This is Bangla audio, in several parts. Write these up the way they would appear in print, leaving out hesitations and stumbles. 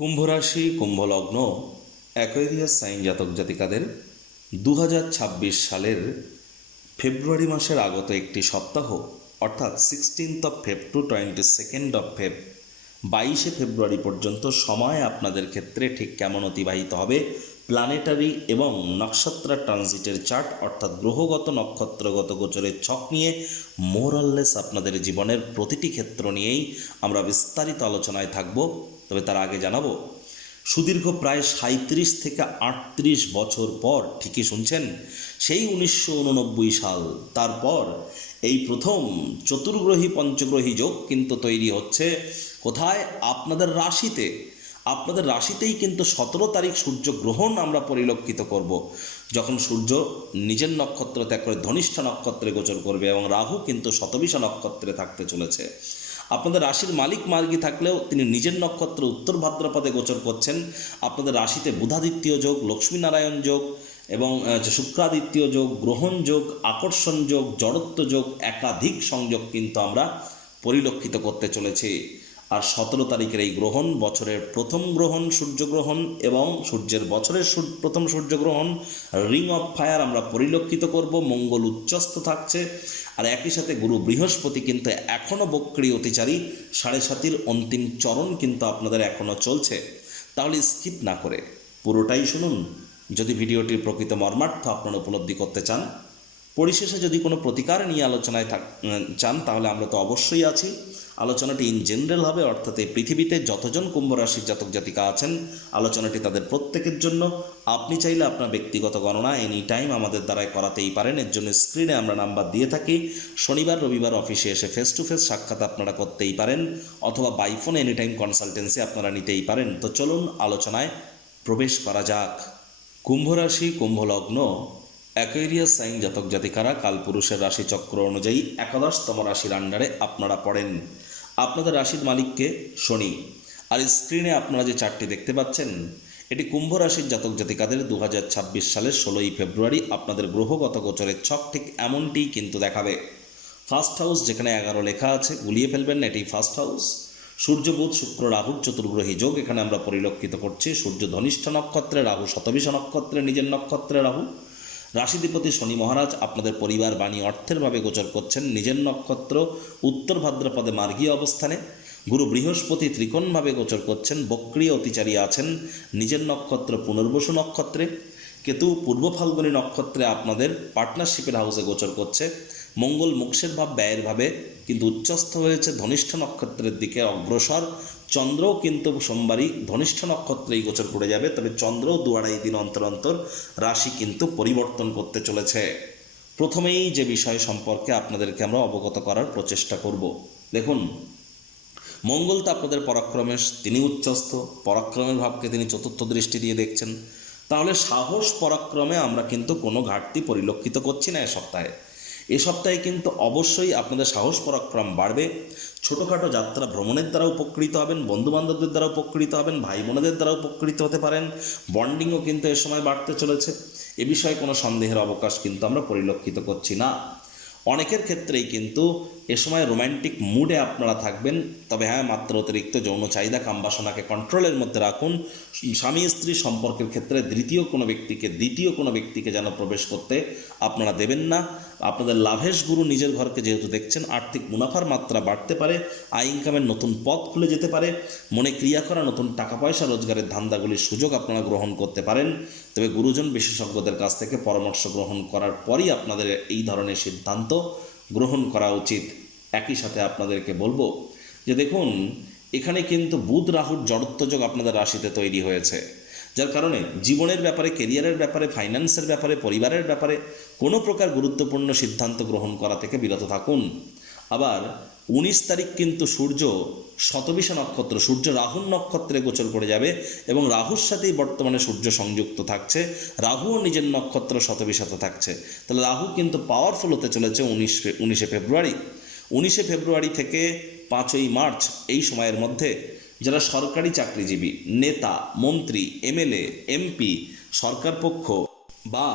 কুম্ভ রাশি কুম্ভ লগ্ন অ্যাকোয়ারিয়াস সাইন জাতক জাতিকাদের 2026 সালের ফেব্রুয়ারি মাসের আগত একটি সপ্তাহ অর্থাৎ 16 ফেব টু 22 ফেব 22 ফেব্রুয়ারি পর্যন্ত সময় আপনাদের ক্ষেত্রে ঠিক কেমন অতিবাহিত হবে প্ল্যানেটারি এবং নক্ষত্র ট্রানজিটের চার্ট অর্থাৎ গ্রহগত নক্ষত্রগত গোচরের ছক নিয়ে মোরাললেস আপনাদের জীবনের প্রতিটি ক্ষেত্র নিয়েই আমরা বিস্তারিত আলোচনায় থাকব। তবে তার আগে জানাবো, সুদীর্ঘ প্রায় 37 থেকে 38 বছর পর, ঠিকই শুনছেন, সেই 1989 সাল, তারপর এই প্রথম চতুর্গ্রহী পঞ্চগ্রহী যোগ কিন্তু তৈরি হচ্ছে কোথায়? আপনাদের রাশিতে। আপনাদের রাশিতেই কিন্তু 17 তারিখ সূর্যগ্রহণ আমরা পরিলক্ষিত করব, যখন সূর্য নিজের নক্ষত্র ত্যাগ করে ধনিষ্ঠ নক্ষত্রে গোচর করবে এবং রাহু কিন্তু শতবিষা নক্ষত্রে থাকতে চলেছে। আপনাদের রাশির মালিক মার্গী থাকলেও তিনি নিজের নক্ষত্র উত্তর ভাদ্রপদে গোচর করছেন। আপনাদের রাশিতে বুধাদিত্য যোগ, লক্ষ্মীনারায়ণ যোগ এবং শুক্রাদিত্য যোগ, গ্রহণ যোগ, আকর্ষণ যোগ, জড়ত্ব যোগ, একাধিক সংযোগ কিন্তু আমরা পরিলক্ষিত করতে চলেছি। আর 17 তারিখের এই গ্রহণ, বছরের প্রথম গ্রহণ সূর্যগ্রহণ এবং সূর্যের বছরের প্রথম সূর্যগ্রহণ, রিং অফ ফায়ার আমরা পরিলক্ষিত করব। মঙ্গল উচ্চস্থ থাকছে, আর একই সাথে গুরু বৃহস্পতি কিন্তু এখনও বক্রী অতিচারী, 7.5 অন্তিম চরণ কিন্তু আপনাদের এখনও চলছে। তাহলে স্কিপ না করে পুরোটাই শুনুন। যদি ভিডিওটির প্রকৃত মর্মার্থ আপনারা উপলব্ধি করতে চান, পরিশেষে যদি কোনো প্রতিকার নিয়ে আলোচনায় চান, তাহলে আমরা তো অবশ্যই আছি। আলোচনাটি ইন জেনারেল হবে, অর্থাৎ এই পৃথিবীতে যতজন কুম্ভ রাশির জাতক জাতিকা আছেন, আলোচনাটি তাদের প্রত্যেকের জন্য। আপনি চাইলে আপনার ব্যক্তিগত গণনা এনি টাইম আমাদের দ্বারাই করাতেই পারেন। এর জন্য স্ক্রিনে আমরা নাম্বার দিয়ে থাকি। শনিবার রবিবার অফিসে এসে ফেস টু ফেস সাক্ষাৎ আপনারা করতেই পারেন, অথবা by phone any time consultancy আপনারা নিতেই পারেন। তো চলুন আলোচনায় প্রবেশ করা যাক। কুম্ভ রাশি কুম্ভ লগ্ন অ্যাকোয়ারিয়াস সাইন জাতক জাতিকারা কালপুরুষের রাশিচক্র অনুযায়ী একাদশতম রাশির আন্ডারে আপনারা পড়েন। আপনাদের রাশির মালিককে শনি। আর স্ক্রিনে আপনারা যে চার্টটি দেখতে পাচ্ছেন, এটি কুম্ভ রাশির জাতক জাতিকাদের 2026 সালের 16 ফেব্রুয়ারি আপনাদের গ্রহগত গোচরের ছক ঠিক এমনটিই কিন্তু দেখাবে। ফার্স্ট হাউস যেখানে 11 লেখা আছে, গুলিয়ে ফেলবেন না, এটি ফার্স্ট হাউস। সূর্য বুধ শুক্র রাহুর চতুর্গ্রহী যোগ এখানে আমরা পরিলক্ষিত করছি। সূর্য ধনিষ্ঠ নক্ষত্রে, রাহু শতবিষা নক্ষত্রে, নিজের নক্ষত্রে রাহু। রাশিধিপতি শনি মহারাজ আপনাদের পরিবার বাণী অর্থের ভাবে গোচর করছেন নিজের নক্ষত্র উত্তর ভাদ্রপদে মার্গীয় অবস্থানে। গুরু বৃহস্পতি ত্রিকোণভাবে গোচর করছেন, বক্রীয় অতিচারী আছেন নিজের নক্ষত্র পুনর্বসু নক্ষত্রে। কেতু পূর্ব ফাল্গুনী নক্ষত্রে আপনাদের পার্টনারশিপের হাউসে গোচর করছে। মঙ্গল মোক্ষের ভাব ব্যয়ের ভাবে কিন্তু উচ্চস্থ হয়েছে, ধনিষ্ঠ নক্ষত্রের দিকে অগ্রসর। চন্দ্রও কিন্তু সোমবারই ধনিষ্ঠ নক্ষত্রেই গোচর করে যাবে, তবে চন্দ্রও 2-2.5 দিন অন্তর অন্তর রাশি কিন্তু পরিবর্তন করতে চলেছে। প্রথমেই যে বিষয় সম্পর্কে আপনাদেরকে আমরা অবগত করার প্রচেষ্টা করব, দেখুন, মঙ্গল তো আপনাদের পরাক্রমের, তিনি উচ্চস্থ, পরাক্রমের ভাবকে তিনি চতুর্থ দৃষ্টি দিয়ে দেখছেন। তাহলে সাহস পরাক্রমে আমরা কিন্তু কোনো ঘাটতি পরিলক্ষিত করছি না এ সপ্তাহে কিন্তু অবশ্যই আপনাদের সাহস পরাক্রম বাড়বে। ছোটোখাটো যাত্রা ভ্রমণের দ্বারা উপকৃত হবেন, বন্ধুবান্ধবদের দ্বারা উপকৃত হবেন, ভাই বোনেদের দ্বারা উপকৃত হতে পারেন। বন্ডিংও কিন্তু এ সময় বাড়তে চলেছে, এ বিষয়ে কোনো সন্দেহের অবকাশ কিন্তু আমরা পরিলক্ষিত করছি না। অনেকের ক্ষেত্রেই কিন্তু এ সময় রোম্যান্টিক মুডে আপনারা থাকবেন, তবে হ্যাঁ, মাত্র অতিরিক্ত যৌন চাহিদা কামবাসনাকে কন্ট্রোলের মধ্যে রাখুন। স্বামী স্ত্রী সম্পর্কের ক্ষেত্রে দ্বিতীয় কোনো ব্যক্তিকে যেন প্রবেশ করতে আপনারা দেবেন না। আপনাদের লাভেশ গুরু নিজের ঘরকে যেহেতু দেখছেন, আর্থিক মুনাফার মাত্রা বাড়তে পারে, আয় ইনকামের নতুন পথ খুলে যেতে পারে, মনে ক্রিয়া করা নতুন টাকা পয়সা রোজগারের ধান্দাগুলির সুযোগ আপনারা গ্রহণ করতে পারেন। তবে গুরুজন বিশেষজ্ঞদের কাছ থেকে পরামর্শ গ্রহণ করার পরই আপনাদের এই ধরনের সিদ্ধান্ত গ্রহণ করা উচিত। একই সাথে আপনাদেরকে বলবো যে দেখুন, এখানে কিন্তু বুধ রাহুর জড়ত্ব যোগ আপনাদের রাশিতে তৈরি হয়েছে, যার কারণে জীবনের ব্যাপারে, কেরিয়ারের ব্যাপারে, ফাইন্যান্সের ব্যাপারে, পরিবারের ব্যাপারে কোনো প্রকার গুরুত্বপূর্ণ সিদ্ধান্ত গ্রহণ করা থেকে বিরত থাকুন। আবার 19 তারিখ কিন্তু সূর্য শতবিষা নক্ষত্র, সূর্য রাহুর নক্ষত্রে গোচর করে যাবে এবং রাহুর সাথেই বর্তমানে সূর্য সংযুক্ত থাকছে। রাহুও নিজের নক্ষত্র শতবিষাতে থাকছে। তাহলে রাহু কিন্তু পাওয়ারফুল হতে চলেছে 19শে ফেব্রুয়ারি। 19শে ফেব্রুয়ারি থেকে 5ই মার্চ এই সময়ের মধ্যে যারা সরকারি চাকরিজীবী, নেতা, মন্ত্রী, এমএলএ, এমপি, সরকার পক্ষ বা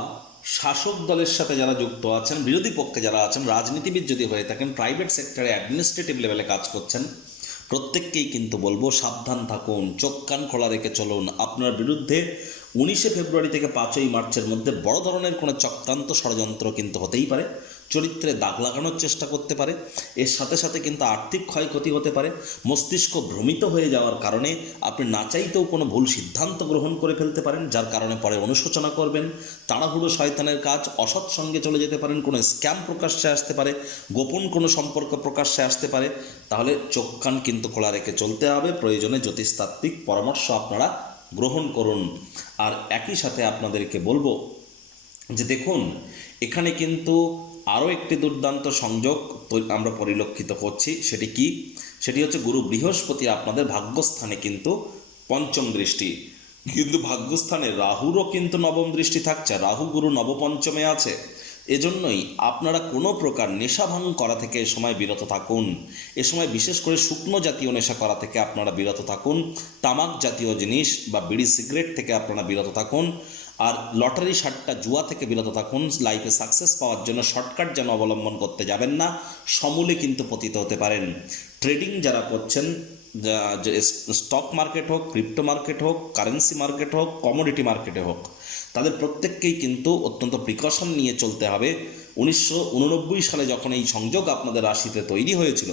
শাসক দলের সাথে যারা যুক্ত আছেন, বিরোধী পক্ষে যারা আছেন, রাজনীতিবিদ যদি হয়ে থাকেন, প্রাইভেট সেক্টরে অ্যাডমিনিস্ট্রেটিভ লেভেলে কাজ করছেন, প্রত্যেককেই কিন্তু বলবো সাবধান থাকুন, চোখ কান খোলা রেখে চলুন। আপনার বিরুদ্ধে 19শে ফেব্রুয়ারি থেকে 5ই মার্চের মধ্যে বড় ধরনের কোনো চক্রান্ত ষড়যন্ত্র কিন্তু হতেই পারে, চরিত্রে দাগ লাগানোর চেষ্টা করতে পারে, এর সাথে সাথে কিন্তু আর্থিক ক্ষয়ক্ষতি হতে পারে। মস্তিষ্ক ভ্রমিত হয়ে যাওয়ার কারণে আপনি না চাইতেও কোনো ভুল সিদ্ধান্ত গ্রহণ করে ফেলতে পারেন, যার কারণে পরে অনুশোচনা করবেন। তাড়াহুড়ো শয়তানের কাজ, অসৎ সঙ্গে চলে যেতে পারেন, কোনো স্ক্যাম প্রকাশ্যে আসতে পারে, গোপন কোনো সম্পর্ক প্রকাশ্যে আসতে পারে। তাহলে চোখ কান কিন্তু খোলা রেখে চলতে হবে। প্রয়োজনে জ্যোতিষতাত্ত্বিক পরামর্শ আপনারা গ্রহণ করুন। আর একই সাথে আপনাদেরকে বলবো যে দেখুন, এখানে কিন্তু আরও একটি দুর্দান্ত সংযোগ আমরা পরিলক্ষিত করছি। সেটি হচ্ছে গুরু বৃহস্পতি আপনাদের ভাগ্যস্থানে কিন্তু পঞ্চম দৃষ্টি, কিন্তু ভাগ্যস্থানে রাহুরও কিন্তু নবম দৃষ্টি থাকছে। রাহু গুরু নবপঞ্চমে আছে। এজন্যই আপনারা কোনো প্রকার নেশা ভাঙ করা থেকে এ সময় বিরত থাকুন। এ সময় বিশেষ করে শুকনো জাতীয় নেশা করা থেকে আপনারা বিরত থাকুন। তামাক জাতীয় জিনিস বা বিড়ি সিগারেট থেকে আপনারা বিরত থাকুন। আর লটারি সাট্টা জুয়া থেকে বিরত থাকুন। লাইফে সাকসেস পাওয়ার জন্য শর্টকাট যেন অবলম্বন করতে যাবেন না, সমূলে কিন্তু পতিত হতে পারেন। ট্রেডিং যারা করছেন, স্টক মার্কেট হোক, ক্রিপ্টো মার্কেট হোক, কারেন্সি মার্কেট হোক, কমোডিটি মার্কেটে হোক, তাদের প্রত্যেককেই কিন্তু অত্যন্ত প্রিকশন নিয়ে চলতে হবে। 1989 সালে যখন এই সংযোগ আপনাদের রাশিতে তৈরি হয়েছিল,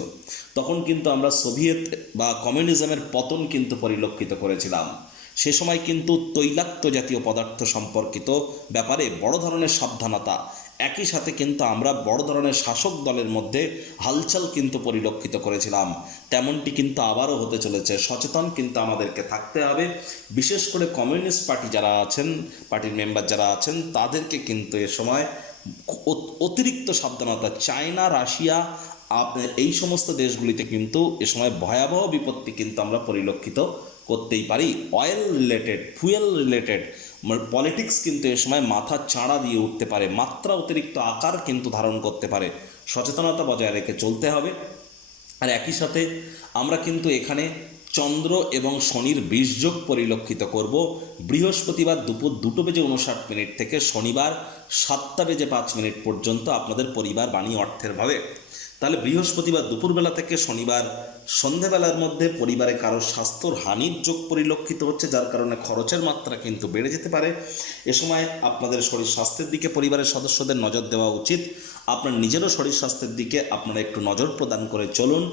তখন কিন্তু আমরা সোভিয়েত বা কমিউনিজমের পতন কিন্তু পরিলক্ষিত করেছিলাম। সে সময় কিন্তু তৈলাক্ত জাতীয় পদার্থ সম্পর্কিত ব্যাপারে বড় ধরনের সাবধানতা, একই সাথে কিন্তু আমরা বড় ধরনের শাসক দলের মধ্যে হালচাল কিন্তু পরিলক্ষিত করেছিলাম। তেমনটি কিন্তু আবারও হতে চলেছে। সচেতন কিন্তু আমাদেরকে থাকতে হবে। বিশেষ করে কমিউনিস্ট পার্টি যারা আছেন, পার্টির মেম্বার যারা আছেন, তাদেরকে কিন্তু এ সময় অতিরিক্ত সাবধানতা। চায়না, রাশিয়া, এই সমস্ত দেশগুলিতে কিন্তু এ সময় ভয়াবহ বিপত্তি কিন্তু আমরা পরিলক্ষিত করতেই পারি। Oil related, fuel related politics কিন্তু এ সময় মাথা চাড়া দিয়ে উঠতে পারে, মাত্রা অতিরিক্ত আকার কিন্তু ধারণ করতে পারে। সচেতনতা বজায় রেখে চলতে হবে। আর একই সাথে আমরা কিন্তু এখানে চন্দ্র এবং শনির বীজযোগ পরিলক্ষিত করব। বৃহস্পতিবার দুপুর 2:59 থেকে শনিবার 7:05 পর্যন্ত আপনাদের পরিবার বাণী অর্থের ভাবে। তাহলে বৃহস্পতিবার দুপুরবেলা থেকে শনিবার সন্ধেবেলার মধ্যে পরিবারে কারো স্বাস্থ্যর হানির যোগ পরিলক্ষিত হচ্ছে, যার কারণে খরচের মাত্রা কিন্তু বেড়ে যেতে পারে। এ সময় আপনাদের শরীর স্বাস্থ্যের দিকে পরিবারের সদস্যদের নজর দেওয়া উচিত। আপনার নিজেরও শরীর স্বাস্থ্যের দিকে আপনারা একটু নজর প্রদান করে চলুন।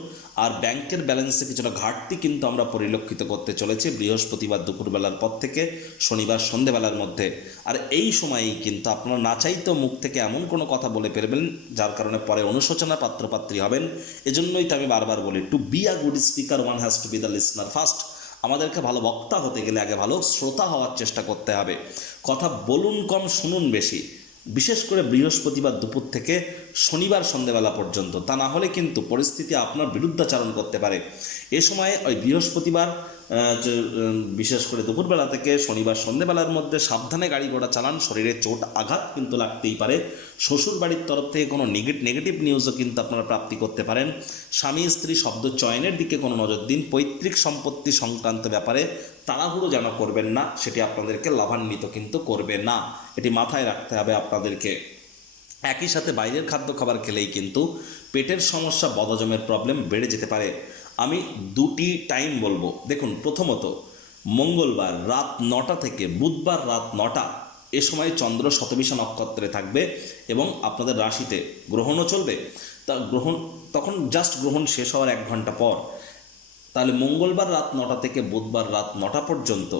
আর ব্যাংকের ব্যালেন্সে কিছুটা ঘাটতি কিন্তু আমরা পরিলক্ষিত করতে চলেছি বৃহস্পতিবার দুপুরবেলার পর থেকে শনিবার সন্ধেবেলার মধ্যে। আর এই সময়েই কিন্তু আপনারা না চাইতেও মুখ থেকে এমন কোনো কথা বলে ফেলবেন, যার কারণে পরে অনুশোচনা পাত্রপাত্রী হবেন। এজন্যই তো আমি বারবার বলি, to be a good speaker one has to be the listener first. আমাদেরকে ভালো বক্তা হতে গেলে আগে ভালো শ্রোতা হওয়ার চেষ্টা করতে হবে। কথা বলুন কম, শুনুন বেশি, বিশেষ করে বৃহস্পতিবার দুপুর থেকে শনিবার সন্ধেবেলা পর্যন্ত। তা না হলে কিন্তু পরিস্থিতি আপনার বিরুদ্ধাচারণ করতে পারে। এ সময়ে ওই বৃহস্পতিবার বিশেষ করে দুপুরবেলা থেকে শনিবার সন্ধেবেলার মধ্যে সাবধানে গাড়ি ঘোড়া চালান। শরীরে চোট আঘাত কিন্তু লাগতেই পারে। শ্বশুর বাড়ির তরফ থেকে কোনো নেগেটিভ নিউজও কিন্তু আপনারা প্রাপ্তি করতে পারেন। স্বামী স্ত্রী শব্দ চয়নের দিকে কোনো নজর দিন। পৈতৃক সম্পত্তি সংক্রান্ত ব্যাপারে তাড়াহুড়ো যেন করবেন না, সেটি আপনাদেরকে লাভান্বিত কিন্তু করবে না, এটি মাথায় রাখতে হবে আপনাদেরকে। একই সাথে বাইরের খাদ্য খাবার খেলেই কিন্তু পেটের সমস্যা, বদহজমের প্রবলেম বেড়ে যেতে পারে। আমি দুটি টাইম বলবো। দেখুন, প্রথমত মঙ্গলবার রাত 9টা থেকে বুধবার রাত 9টা, এ সময় চন্দ্র শতবিশা নক্ষত্রে থাকবে এবং আপনাদের রাশিতে গ্রহণও চলবে। তা তখন জাস্ট গ্রহণ শেষ হওয়ার 1 ঘন্টা পর, তাহলে মঙ্গলবার রাত 9টা থেকে বুধবার রাত 9টা পর্যন্ত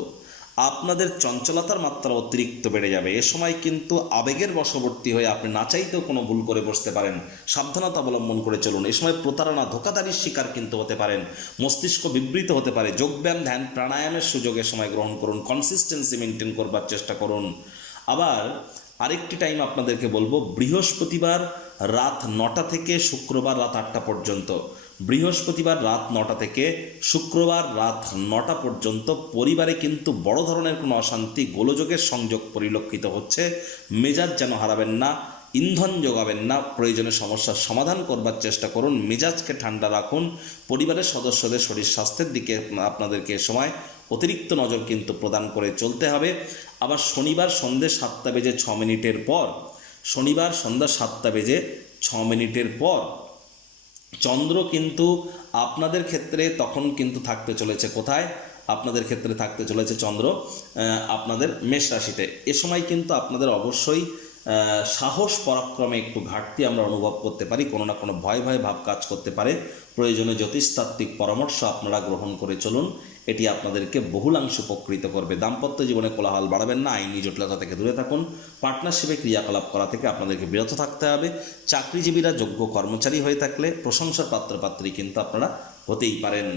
আপনাদের চঞ্চলতার মাত্রা অতিরিক্ত বেড়ে যাবে। এ সময় কিন্তু আবেগের বশবর্তী হয়ে আপনি না চাইতেও কোনো ভুল করে বসতে পারেন। সাবধানতা অবলম্বন করে চলুন। এ সময় প্রতারণা, ধোঁকাধারীর শিকার কিন্তু হতে পারেন। মস্তিষ্ক বিবৃত হতে পারে। যোগব্যায়াম, ধ্যান, প্রাণায়ামের সুযোগে সময় গ্রহণ করুন। কনসিস্টেন্সি মেনটেন করবার চেষ্টা করুন। আবার আরেকটি টাইম আপনাদেরকে বলবো, বৃহস্পতিবার রাত 9টা থেকে শুক্রবার রাত 8টা পর্যন্ত। বৃহস্পতিবার রাত 9টা থেকে শুক্রবার রাত 9টা পর্যন্ত পরিবারে কিন্তু বড় ধরনের কোনো অশান্তি, গোলযোগের সংযোগ পরিলক্ষিত হচ্ছে। মেজাজ যেন হারাবেন না, ইন্ধন যোগাবেন না। প্রয়োজনে সমস্যার সমাধান করবার চেষ্টা করুন। মেজাজকে ঠান্ডা রাখুন। পরিবারের সদস্যদের শরীর স্বাস্থ্যের দিকে আপনাদেরকে এ সময় অতিরিক্ত নজর কিন্তু প্রদান করে চলতে হবে। আবার শনিবার সন্ধ্যে 7:06 পর, শনিবার সন্ধ্যা 7:06 পর চন্দ্র কিন্তু আপনাদের ক্ষেত্রে তখন কিন্তু থাকতে চলেছে কোথায়? আপনাদের ক্ষেত্রে থাকতে চলেছে চন্দ্র আপনাদের মেষ রাশিতে। এ সময় কিন্তু আপনাদের অবশ্যই সাহস পরাক্রমে একটু ঘাটতি আমরা অনুভব করতে পারি, কোনো না কোনো ভয় ভয় ভাব কাজ করতে পারে। প্রয়োজনে জ্যোতিষতাত্ত্বিক পরামর্শ আপনারা গ্রহণ করে চলুন, এটি আপনাদেরকে বহুলাংশে উপকৃত করবে। দাম্পত্য জীবনে কোলাহল বাড়াবেন না, আইনি জটিলতা থেকে দূরে থাকুন, পার্টনারশিপে ক্রিয়াকলাপ করা থেকে আপনাদেরকে বিরত থাকতে হবে। চাকরিজীবীরা যোগ্য কর্মচারী হয়ে থাকলে প্রশংসার পাত্রপাত্রী কিন্তু আপনারা হতেই পারেন।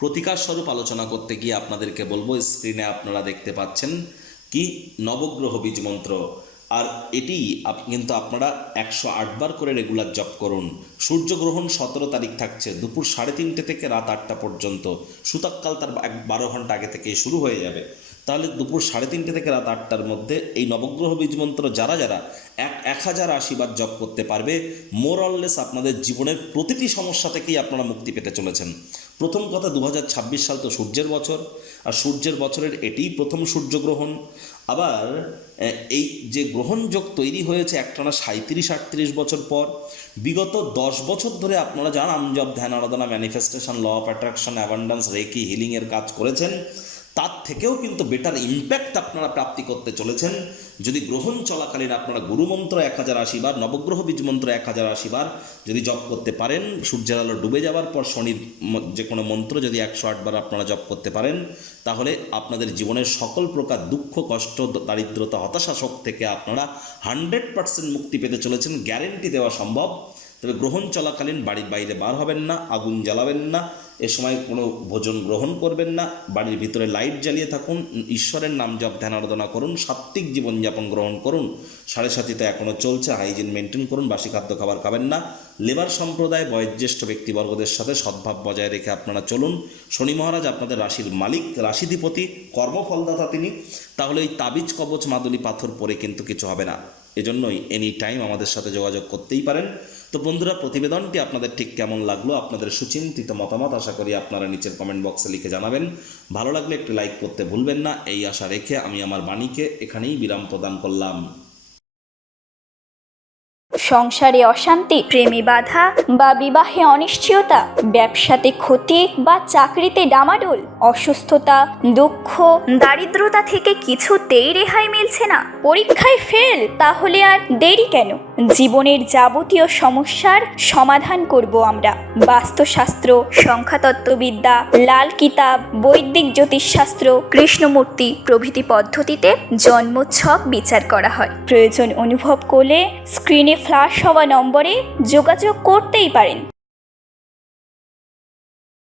প্রতিকার স্বরূপ আলোচনা করতে গিয়ে আপনাদেরকে বলবো, স্ক্রিনে আপনারা দেখতে পাচ্ছেন কি নবগ্রহ বীজ মন্ত্র, আর এটি কিন্তু আপনারা 108 বার করে রেগুলার জপ করুন। সূর্যগ্রহণ 17 তারিখ থাকছে দুপুর 3:30 থেকে রাত 8টা পর্যন্ত। সূতককাল তার 12 ঘন্টা আগে থেকেই শুরু হয়ে যাবে। তাহলে দুপুর 3:30 থেকে রাত 8টার মধ্যে এই নবগ্রহ বীজ মন্ত্র যারা 1080 বার জপ করতে পারবে, মোরঅললেস আপনাদের জীবনের প্রতিটি সমস্যা থেকেই আপনারা মুক্তি পেতে চলেছেন। প্রথম কথা, 2026 সাল তো সূর্যের বছর, আর সূর্যের বছরের এটিই প্রথম সূর্যগ্রহণ। আবার এই যে গ্রহণযোগ তৈরি হয়েছে একটানা 37-38 বছর পর, বিগত 10 বছর ধরে আপনারা যারা নাম জপ, ধ্যান, আরাধনা, manifestation, law of attraction, abundance, reiki, হিলিংয়ের কাজ করেছেন, তার থেকেও কিন্তু বেটার ইম্প্যাক্ট আপনারা প্রাপ্তি করতে চলেছেন যদি গ্রহণ চলাকালীন আপনারা গুরুমন্ত্র 1080 বার, নবগ্রহ বীজ মন্ত্র 1080 বার যদি জপ করতে পারেন। সূর্যের আলো ডুবে যাওয়ার পর শনির যে কোনো মন্ত্র যদি 108 বার আপনারা জপ করতে পারেন, তাহলে আপনাদের জীবনের সকল প্রকার দুঃখ, কষ্ট, দারিদ্রতা, হতাশা শোক থেকে আপনারা 100% মুক্তি পেতে চলেছেন, গ্যারেন্টি দেওয়া সম্ভব। তবে গ্রহণ চলাকালীন বাড়ির বাইরে বার হবেন না, আগুন জ্বালাবেন না, এ সময় কোনো ভোজন গ্রহণ করবেন না, বাড়ির ভিতরে লাইট জ্বালিয়ে থাকুন, ঈশ্বরের নাম জপ, ধ্যান, আরাধনা করুন, সাত্ত্বিক জীবনযাপন গ্রহণ করুন। 7:30 এখনও চলছে, হাইজিন মেনটেন করুন, বাসি খাদ্য খাবার খাবেন না। লেবার সম্প্রদায়, বয়োজ্যেষ্ঠ ব্যক্তিবর্গদের সাথে সদ্ভাব বজায় রেখে আপনারা চলুন। শনি মহারাজ আপনাদের রাশির মালিক, রাশিধিপতি, কর্মফলদাতা তিনি। তাহলে এই তাবিজ, কবচ, মাদুলি পাথর পরে কিন্তু কিছু হবে না। এজন্যই এনি টাইম আমাদের সাথে যোগাযোগ করতেই পারেন। তো বন্ধুরা, প্রতিবেদনটি আপনাদের ঠিক কেমন লাগলো, আপনাদের সুচিন্তিত মতামত আশা করি আপনারা নিচের কমেন্ট বক্সে লিখে জানাবেন। ভালো লাগলে একটি লাইক করতে ভুলবেন না। এই আশা রেখে আমি আমার বাণীকে এখানেই বিরাম প্রদান করলাম। সংসারে অশান্তি, প্রেমে বাধা বা বিবাহে অনিশ্চয়তা, ব্যবসাতে ক্ষতি বা চাকরিতে ডামাডোল, অসুস্থতা, দুঃখ, দারিদ্রতা থেকে কিছুতেই রেহাই মিলছে না, পরীক্ষায় ফেল, তাহলে আর দেরি কেন? জীবনের যাবতীয় সমস্যার সমাধান করব আমরা। বাস্তুশাস্ত্র, সংখ্যাতত্ত্ববিদ্যা, লাল কিতাব, বৈদিক জ্যোতিষশাস্ত্র, কৃষ্ণমূর্তি প্রভৃতি পদ্ধতিতে জন্মছক বিচার করা হয়। প্রয়োজন অনুভব করলে স্ক্রিনে ফ্ল্যাশ হওয়া নম্বরে যোগাযোগ করতেই পারেন।